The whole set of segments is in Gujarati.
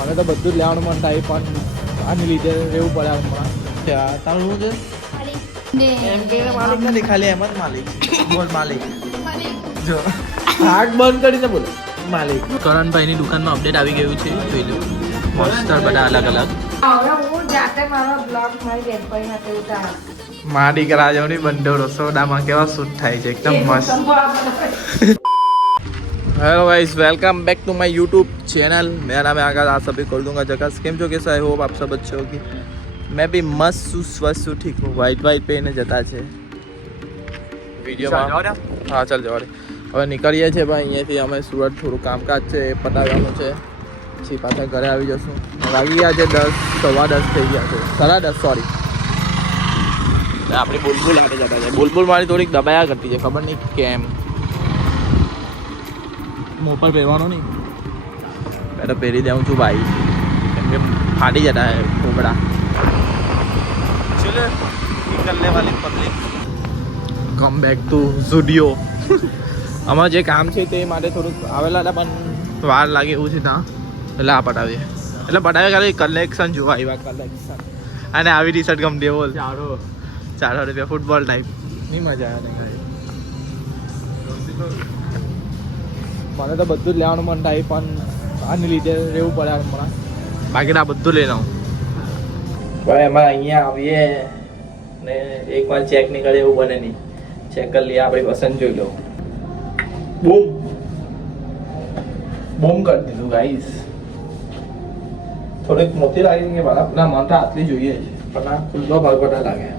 મને તો બધું જ લેવાનું મન થાય પણ આની લીધે રહેવું પડે હમણાં. તારું શું છે? એમ કહીને માલિક નથી, ખાલી એમ જ માલિક. બોલ માલિક. જો હાર્ટ બંધ કરીને બોલ માલિક. કરણભાઈની દુકાનમાં અપડેટ આવી ગયું છે, જોઈ લો. મસ્ત બધા અલગ અલગ. મા દીકરા જો ની બંધો રસોડામાં કેવા શૂટ થાય છે, એકદમ મસ્ત. Hello guys, welcome back to my YouTube channel. मेरा नाम है आकाश, आप सभी कर दूंगा जगह केम छो कैसा है, होप आप सब अच्छे होगी। मैं भी मस्त हूँ, स्वस्थ हूँ, ठीक हूँ। वाइट वाइट पहने जता છે વિડીયોમાં। હા ચાલ જવા દે, હવે નીકળીએ છીએ ભાઈ અહીંયાથી। અમે સુરત થોડું કામકાજ છે એ પતાવવાનું છે, પછી પાછા ઘરે આવી જશું। વાગી ગયા છે 10, સવા 10 થઈ ગયા છે, સાડા 10 સોરી। આપણી બુલબુલ હાથે જતા છે, બુલબુલ મારી થોડીક દબાયા કરતી છે, ખબર નહીં કેમ। મોં પર પહેરવાનો નહીં, મેં તો પહેરી દઉં છું ભાઈ, કેમ કે ફાટી જતા હે કોબડા। ચલો નીકળને વાલી public, come back to Zudio. આમાં જે કામ છે તે માટે થોડુંક આવેલા હતા પણ વાર લાગે એવું છે ત્યાં, એટલે આ પટાવીએ। એટલે પટાવે ખાલી કલેક્શન જોવા આવ્યા, કલેક્શન। અને આવી ટી શર્ટ ગમતી બોલ, 400 રૂપિયા ફૂટબોલ ટાઈપ, નહીં મજા આવે ને? મને તો બધું જ લેવાનું મન થાય પણ આની લીધે રહેવું પડે હમણાં, બાકી આ બધું લઈ લઉં ભાઈ। એમાં અહીંયા આવીએ ને એકવાર ચેક નીકળે એવું બને નહીં, ચેક કરી લઈએ, આપણી પસંદ જોઈ લો। બૂમ બૂમ કરી દીધું ગાઈસ। થોડીક મોટી લાગી કે મારા મન તો આટલી જોઈએ છે પણ આ ખુલ્લો ભાગ બધા લાગે।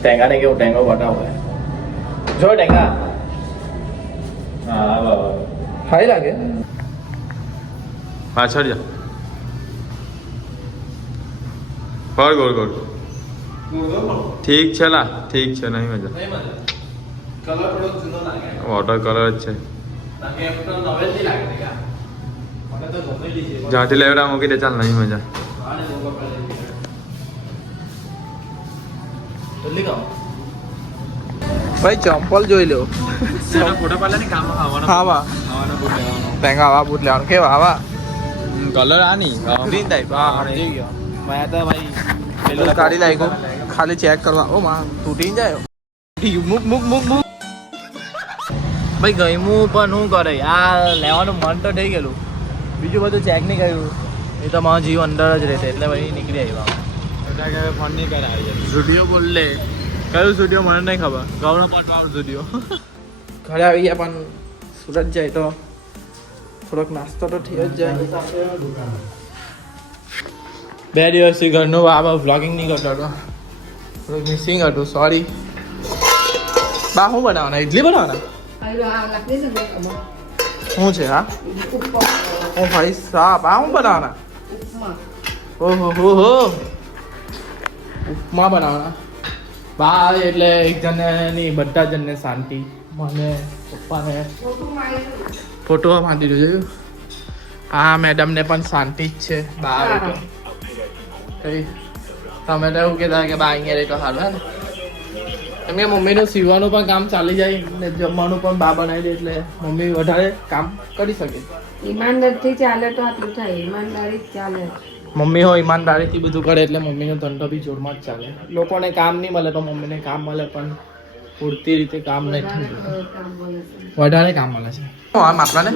ટેંગાને કેવું ટેંગો બતાવો જો ટેંગા, હાઈ લાગે પાછળ જા, ગોળ ગોળ ગોળ, ઠીક છે લા, ઠીક છે, નહીં મજા। કલર થોડો જૂનો લાગે, વોટર કલર જ છે, લાગે એમ તો નવેલ લાગે ને કા, મને તો ગમેલી છે, જાટી લેવડા મૂકી દે, ચાલ, નહીં મજા। આને લોગો પર લઈ જલ્દી કામ ભાઈ, ચંપલ જોઈ લો। ફોટો પાડવાની કામ આવવાનો, આવા આવવાનો બૂટ લેવાનો, તેંગા આવા બૂટ લેવાનો, કેવા આવા કલર આની ગ્રીન ટાઈપ, હા સમજી ગયો મેં તો ભાઈ। પેલું કાઢી લાગ્યું ખાલી ચેક કરવા, ઓ માં તૂટી જાય, મૂક મૂક મૂક મૂક ભાઈ, ગયમું પણ શું કરે, આ લેવાનું મન તો થઈ ગયેલું, બીજું બધું ચેક નહીં કર્યું, એ તો મારો જીવ અંદર જ રહેશે, એટલે ભાઈ નીકળી આવ્યા। ફોન નહીં કરાય, સ્ટુડિયો બોલ લે, કયું સ્ટુડિયો મને નહીં ખબર, ગૌરવ પટવાળું સ્ટુડિયો। ઘરે આવી ગયા પણ સુરત જાય તો થોડોક નાસ્તો તો થઈ જ જાય। 2 દિવસથી ઘરનું આ વ્લોગિંગ નહીં કરતો હતો, થોડુંક મિસિંગ હતું, સોરી। બા શું બનાવવાના, ઇડલી બનાવવાના શું છે? હા હું ભાઈ સાહેબ, આ શું બનાવવાના? ઓહો હો હો, ઉપમા બનાવવાના। બા આવે એટલે એક જણને નહીં, બધા જણને શાંતિ, મને પપ્પાને ફોટો માંડી દો જોયું, હા મેડમને પણ શાંતિ જ છે બા આવે તો। કઈ તમે તો એવું કહેતા કે બા અહીંયા રહી તો સારું હે ને, કેમ કે મમ્મીનું સીવવાનું પણ કામ ચાલી જાય ને જમવાનું પણ બા બનાવી દે, એટલે મમ્મી વધારે કામ કરી શકે। ઈમાનદારથી ચાલે તો આટલું થાય, ઈમાનદારી જ ચાલે। મમ્મી હોય ઈમાનદારીથી બધું કરે એટલે મમ્મીનો ધંધો બી જોરમાં જ ચાલે। લોકોને કામ નહીં મળે તો મમ્મીને કામ મળે, પણ પૂરતી રીતે કામ નહીં થતું, વધારે કામ મળે છે। હા માટલાને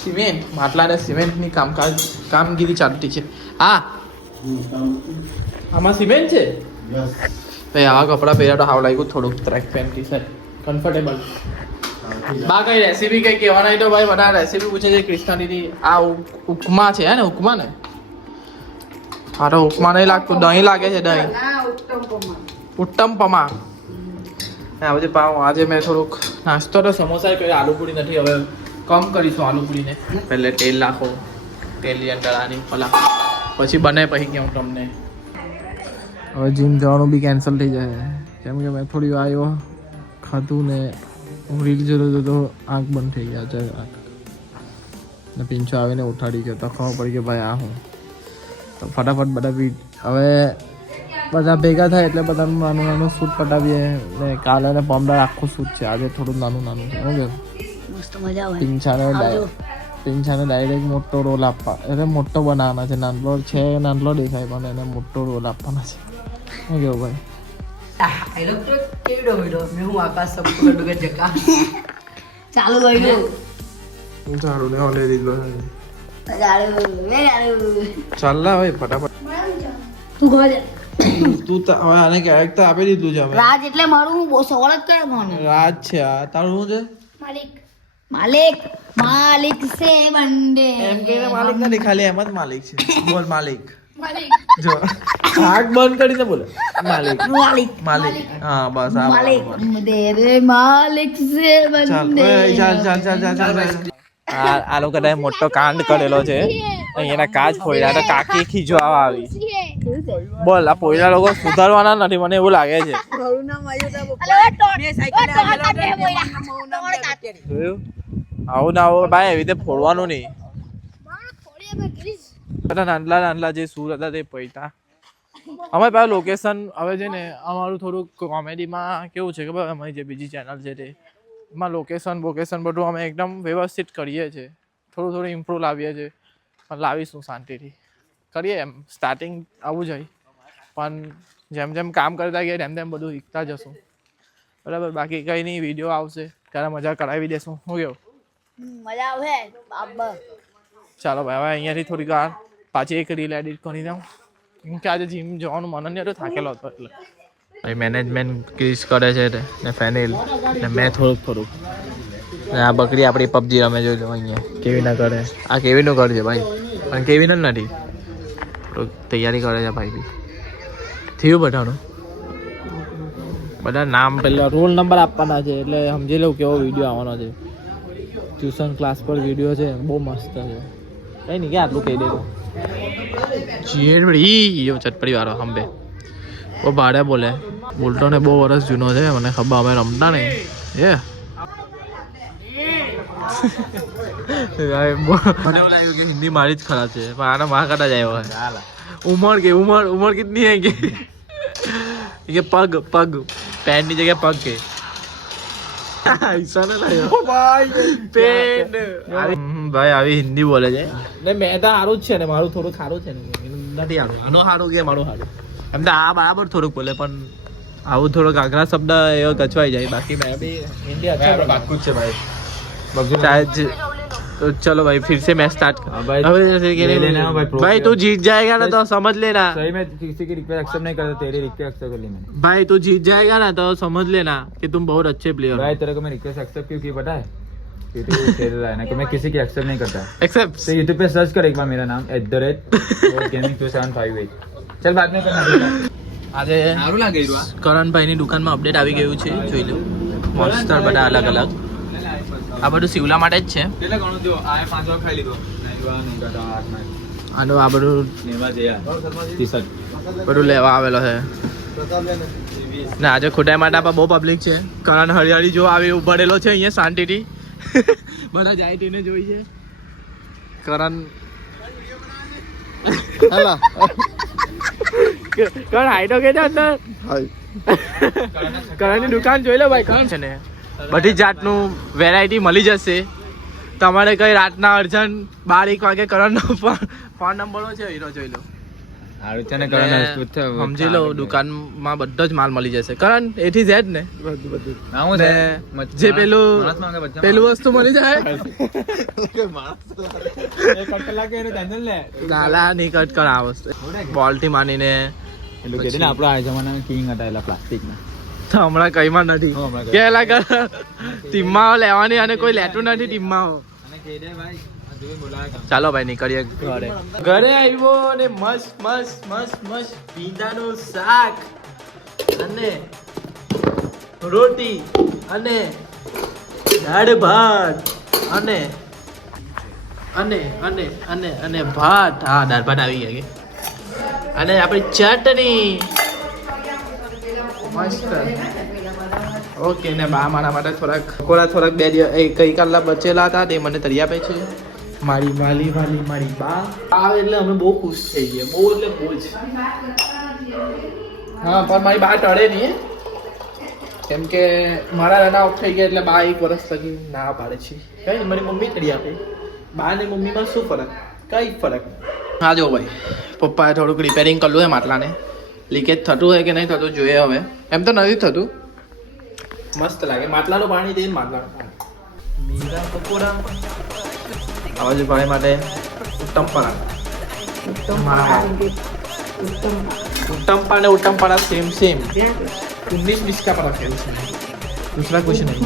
સિમેન્ટ, માટલાને સિમેન્ટની કામગીરી ચાલતી છે। હા આમાં સિમેન્ટ છે ભાઈ, આવા કપડાં પહેર્યા તો હાવ લાગ્યું થોડુંક, track pant T shirt comfortable. બા કઈ રેસીપી કઈ કહેવાના હોય તો ભાઈ બધા રેસીપી પૂછે છે કૃષ્ણા દીદી। આ ઉપમા છે હે ને, ઉપમા ને? હા તો ઉપમા નહીં લાગતું, દહીં લાગે છે, દહીં ઉત્તમપમા। હા પછી પાવ આજે મેં થોડુંક નાસ્તો તો સમોસા કર્યો, આલુ પૂરી નથી, હવે કમ કરીશું આલુ પૂરીને। પહેલે તેલ નાખો, તેલની અંદર આની પલા, પછી બને પછી કેવું તમને। હવે જીમ જવાનું બી કેન્સલ થઈ જાય, કેમ કે મેં થોડી આવ્યો ખાધું ને હું રીલ જોતો તો આંખ બંધ થઈ ગયા છે, ને પિંચો આવીને ઉઠાડી ગયો તો ખબર પડી કે ભાઈ આ હું, તો ફટાફટ બધા હવે બધા ભેગા થાય એટલે બધાનું નાનું નાનું શૂટ પટાવીએ ને કાલે ને પમદાર આખું શૂટ છે, આજે થોડું નાનું નાનું છે। શું કે મસ્ત મજા આવે, પિંચાને પિંછાને ડાયરેક્ટ મોટો રોલ આપવા એટલે મોટો બનાવવાનો છે. નાનલો છે, નાનલો દેખાય પણ એને મોટો રોલ આપવાનો છે. શું કેવું ભાઈ? ચાલુ ગયું સારું ને ઓલે રીલો ચાલ ના ભાઈ ફટાફટ. તું ઘરે જા. તું હવે આને કેરેક્ટર આપી દીધું છે હવે. રાજ એટલે મારું હું સવાલ જ કરે મને. રાજ છે આ તારું શું છે? માલિક માલિક સે વંડે એમ કહીને માલિક નથી, ખાલી એમ જ માલિક છે. બોલ માલિક. જો આગ બંધ કરીને બોલે માલિક માલિક માલિક. હા બસ આ માલિક દે રે માલિક સે ચાલ વંડે. ચાલ ચાલ ચાલ ચાલ ચાલ. આ લોકોએ મોટો કાંડ કરેલો છે. અહીંયાના કાચ ફોડ્યા તો કાકી ખીજવા આવી. બોલ આ પોયરા લોકો સુધારવાના નથી, મને એવું લાગે છે. જોયું? આવું ના આવું ભાઈ એવી રીતે ફોડવાનું નહીં. બધા નાનલા નાનલા જે સૂર હતા તે પૈતા. અમે પાછું લોકેશન હવે છે ને અમારું થોડુંક કોમેડીમાં કેવું છે કે અમારી જે બીજી ચેનલ છે તે એમાં લોકેશન બધું અમે એકદમ વ્યવસ્થિત કરીએ છીએ. થોડું ઇમ્પ્રૂવ લાવીએ છીએ પણ લાવીશું શાંતિથી કરીએ એમ. સ્ટાર્ટિંગ આવું જાય પણ જેમ જેમ કામ કરતા ગયા તેમ બધું શીખતા જશું. બરાબર? બાકી કંઈ નહીં, વિડીયો આવશે ત્યારે મજા કરાવી દેશું. શું કેવું? મજા આવે બાબા. ચાલો ભાઈ હવે અહીંયાથી થોડીક વાર પાછી એક રીલ એડિટ કરી દઉં કેમ કે આજે જીમ જવાનું મન નહીં હતું, થાકેલો હતો એટલે. ભાઈ મેનેજમેન્ટ ક્રિસ કરે છે ને ફેનિલ ને મેં થોડુંક ને આ બકરી આપણી પબજી રમે જોઈ લો અહીંયા કેવી ના કરે. આ કેવીનું ઘર છે ભાઈ પણ કેવીનું જ નથી. થોડુંક તૈયારી કરે છે ભાઈ બી. થયું બધાનું? બધા નામ પહેલાં રોલ નંબર આપવાના છે એટલે સમજી લઉં કેવો વિડીયો આવવાનો છે. ટ્યુશન ક્લાસ પર વિડીયો છે, બહુ મસ્ત છે. કંઈ નહીં કે આટલું કહી દેજો. યો ચટપડી વાળો હંબે બહુ ભાડે બોલે. બોલતો ને બહુ વર્ષ જૂનો છે, મને ખબર. અમે રમતા ને એ મને એવું લાગ્યું કે હિન્દી મારી જ ખરાબ છે પણ આના માં કાઢા જાય હોય. ઉમર કિતની હે કે પગ પેન્ટ ની જગ્યાએ પગ કે ભાઈ આવી હિન્દી બોલે છે ને. મેં તો સારું જ છે ને, મારું થોડું સારું છે ને, નથી સારું. આનો સારું કે મારું સારું એમ તો આ બરાબર થોડુંક બોલે પણ આવું થોડોક આગ્રા શબ્દ એવો કચવાઈ જાય. બાકી મેં બી હિન્દી પાક્કું જ છે ભાઈ. तो चलो भाई फिर से मैच स्टार्ट भाई तू जीत जाएगा ना तो समझ लेना. सही में किसी की रिक्वेस्ट एक्सेप्ट नहीं करता, तेरी रिक्वेस्ट एक्सेप्ट कर ली मैंने. भाई तू जीत जाएगा ना तो समझ लेना कि तुम बहुत अच्छे प्लेयर हो. भाई तेरे को मैं रिक्वेस्ट एक्सेप्ट क्यों की पता है? क्योंकि तू खेल रहा है ना कि मैं किसी की एक्सेप्ट नहीं करता. एक्सेप्ट तो यूट्यूब पे सर्च कर एक बार मेरा नाम @gaming2758. चल बाद में करना. આજે કરણભાઈ ની દુકાનમાં અપડેટ આવી ગયું છે, જોઈ લો. મોન્સ્ટર બધા અલગ અલગ. આ બધું શિવલા માટે જ છે. આનું આ બધું લેવા આવેલો છે ને આજે ખોટાઈ માટે બહુ પબ્લિક છે. કરણ હરિયાળી જો આવી ઉભરેલો છે અહીંયા શાંતિથી. બધા જાય તેને જોઈ છે. કરણ કરણ હાઈટો કે અંદર કરણની દુકાન જોઈ લો ભાઈ. કરણ છે ને બધી જાતનું વેરાયટી મળી જશે તમારે. કઈ રાતના અર્જન્ટ 12-1 વાગે કરણનો ફોન નંબરો છે, હીરો જોઈ લો. સમજી લો દુકાનમાં બધો જ માલ મળી જશે. કરણ એથી ઝેડ ને જે પેલું વસ્તુ મળી જાય. નાલા નહીં કટ કર આ વસ્તુ બોલ થી માનીને. આપણો આ જમાનામાં કિંગ હતા એલા પ્લાસ્ટિકના. હમણાં કઈમાં નથી કે ટીમમાં લેવાની અને કોઈ લેતું નથી ટીમમાં. ચાલો ભાઈ નીકળીએ ઘરે આવ્યો ને મસ્ત ભીંડાનું શાક અને રોટી અને દાળ ભાત અને અને અને અને અને ભાત. હા દાળ ભાત આવી ગયા કે અને આપણી ચટણી મસ્ત. ઓકે ને બા મારા માટે થોડાક બે કઈ કલાક બચેલા હતા તે મને તરી આપે છે. મારી બા આવે એટલે અમે બહુ ખુશ થઈ ગયા. બહુ એટલે બહુ જ. હા પણ મારી બા ટળે નહીં કેમ કે મારા નાના ઓફ થઈ ગયા એટલે બા 1 વર્ષ લગી ના પાડે છે. કઈ મારી મમ્મી તરી આપે બા ને મમ્મીમાં શું ફરક? કઈ ફરક? હા જો ભાઈ, પપ્પાએ થોડુંક રિપેરિંગ કરલું છે માટલાને. લીકેજ થતું હોય કે નહીં થતું જોઈએ હવે. એમ તો નથી થતું. મસ્ત લાગે માટલાનું પાણી દઈને માટલાનું પાણી. મીરા પકોડા આવાજભાઈ માટે ઉત્તમ પરાઠા. उत्तम ने उत्तम पड़ा सेम 19-20 का पड़ा है उसमें, दूसरा कुछ नहीं.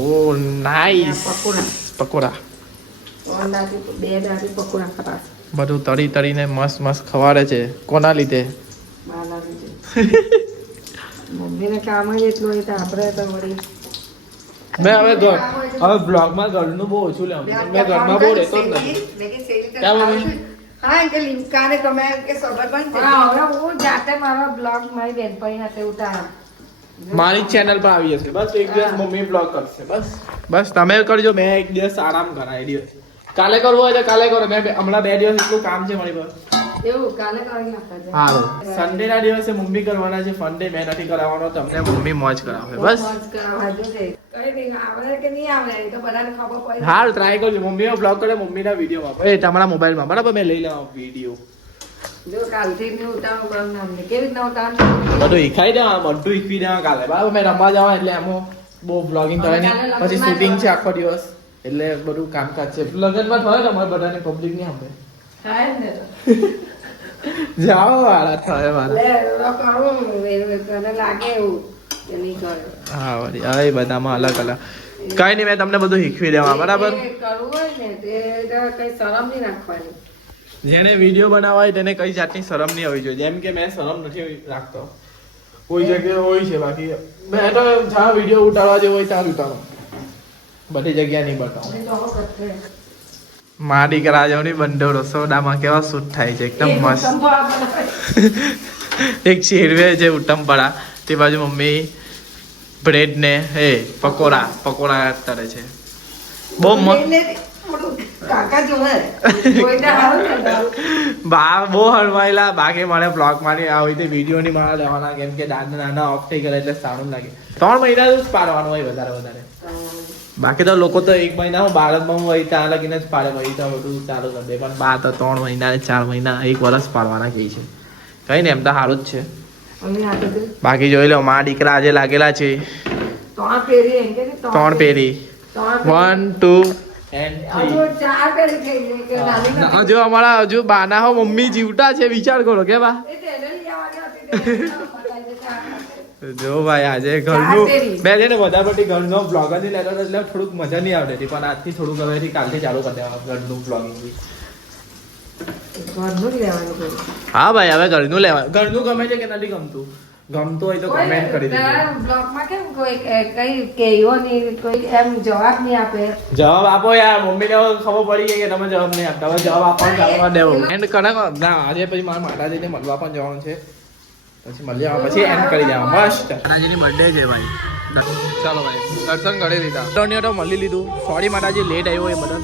Oh nice pakora. બધું તળી તળીને મસ્ત મસ્ત ખવાડે છે. કોના લીધે? મમ્મીને કામ જ એટલું હોય તો આપણે તો વળી મેં હવે બ્લોગમાં ઘરનું બહુ ઓછું લેવું. મેં ઘરમાં બહુ રહેતો જ નથી. ક્યાં મમ્મી? હા કે લિમકાને તમે કે સબર બંધ થઈ હા હવે હું જાતે મારો બ્લોગ મારી બેનપણી સાથે ઉતારા મારી ચેનલ પર આવી જશે. બસ એક દિવસ મમ્મી બ્લોગ કરશે. બસ તમે કરજો. મેં એક દિવસ આરામ કરાય દિવસ. કાલે કરવું હોય તો કાલે કરો. મેં હમણાં 2 દિવસ એટલું કામ છે મારી પાસે. એવું કાલે કરી નાખજો. હા સન્ડે ના દિવસે મમ્મી કરવાના છે. ફંડે મેં નથી કરાવવાનો. તમને મમ્મી મોજ કરાવે. બસ મોજ કરાવજો છે. કઈ નહીં આવડે કે નહીં આવડે એ તો બધાને ખબર પડે. હા ટ્રાય કરજો. મમ્મીનો બ્લોગ કરે મમ્મીના વિડીયોમાં. એ તમારા મોબાઈલમાં બરાબર મેં લઈ લેવા વિડીયો. જો કાલથી હું ઉતારું બ્લોગ નામને કેવી રીતના ઉતારું બધું શીખાઈ દેવા. બધું શીખવી દેવા કાલે બરાબર. મેં રમવા જવા એટલે એમાં બહુ બ્લોગિંગ કરે ને પછી શૂટિંગ છે આખો દિવસ એટલે બધું કામકાજ છે. લગનમાં થયો તમારે બધાને પબ્લિક નહીં સાંભળે. થાય ને જાઓ વાળા થાય મારા. લે કરું તને લાગે એવું કે નહીં કરે. હા વળી આ બધામાં અલગ અલગ કઈ નહીં. મેં તમને બધું શીખવી દેવા બરાબર. કરવું હોય ને તે કઈ શરમ નહીં રાખવાની. જેને વિડીયો બનાવવા હોય તેને કઈ જાતની શરમ નહીં હોવી જોઈએ. જેમ કે મેં શરમ નથી રાખતો. કોઈ જગ્યાએ હોય છે બાકી મેં તો જ્યાં વિડીયો ઉતારવા જેવો હોય ત્યાં ઉતારો. બધી જગ્યા નહીં બતાવું. મારી દીકરા જેવની બંધો રસોડામાં કેવા શૂટ થાય છે એકદમ મસ્ત. એક શેરવે છે ઉત્તમપડા. તે બાજુ મમ્મી બ્રેડ ને પકોડા તળે છે. બહુ મસ્ત. બા બહુ હળવાયેલા. બાકી મને બ્લોગ માંથી આવી રીતે વિડીયો ની મારા લેવાના કેમ કે દાદા નાના ઓફ થઈ ગયા એટલે સારું લાગે. 3 મહિના જ પાડવાનું હોય વધારે. બાકી તો લોકો તો 1 મહિનામાં બાળકમાં હોય ત્યાં લગીને જ પાડે. ભાઈ તો બધું ચાલુ કરી દે. પણ બા તો 3 મહિના 4 મહિના 1 વર્ષ પાડવાના કહે છે. કઈ ને એમ તો સારું જ છે. બાકી જોઈ લો મારા દીકરા આજે લાગેલા છે 3 પેરી 1 2 and 3. હજુ અમારા હજુ બાના હો મમ્મી જીવતા છે. વિચાર કરો કે બા જો ભાઈ આજે ઘરનું બે છે ને બધા બધી ઘરનો બ્લોગ જ લેતો એટલે થોડુંક મજા નહીં આવતી પણ આજથી થોડુંક હવેથી કાલથી ચાલુ કરી દેવાનું ઘરનું બ્લોગિંગ. હા ભાઈ હવે ઘરનું લેવા. ઘરનું ગમે છે કે નથી ગમતું? ગમતું હોય તો કમેન્ટ કરી દેજો. બ્લોગમાં કેમ કોઈ કઈ કેયો નહીં કોઈ એમ જવાબ નહીં આપે. જવાબ આપો યાર. મમ્મીને ખબર પડી ગઈ કે તમે જવાબ નહીં આપતા. હવે જવાબ આપવાનું ચાલુ કરી દેવો. એન્ડ કરે ના આજે પછી મારા માતાજીને મળવા પણ જવાનું છે. પછી મળી આવા પછી એન્ડ કરી દેવા મસ્ત. માતાજીની બર્થડે છે ભાઈ. ચાલો ભાઈ દર્શન કરી લીધા. તો મળી લીધું. સોરી માતાજી લેટ આવ્યો એ બદલ.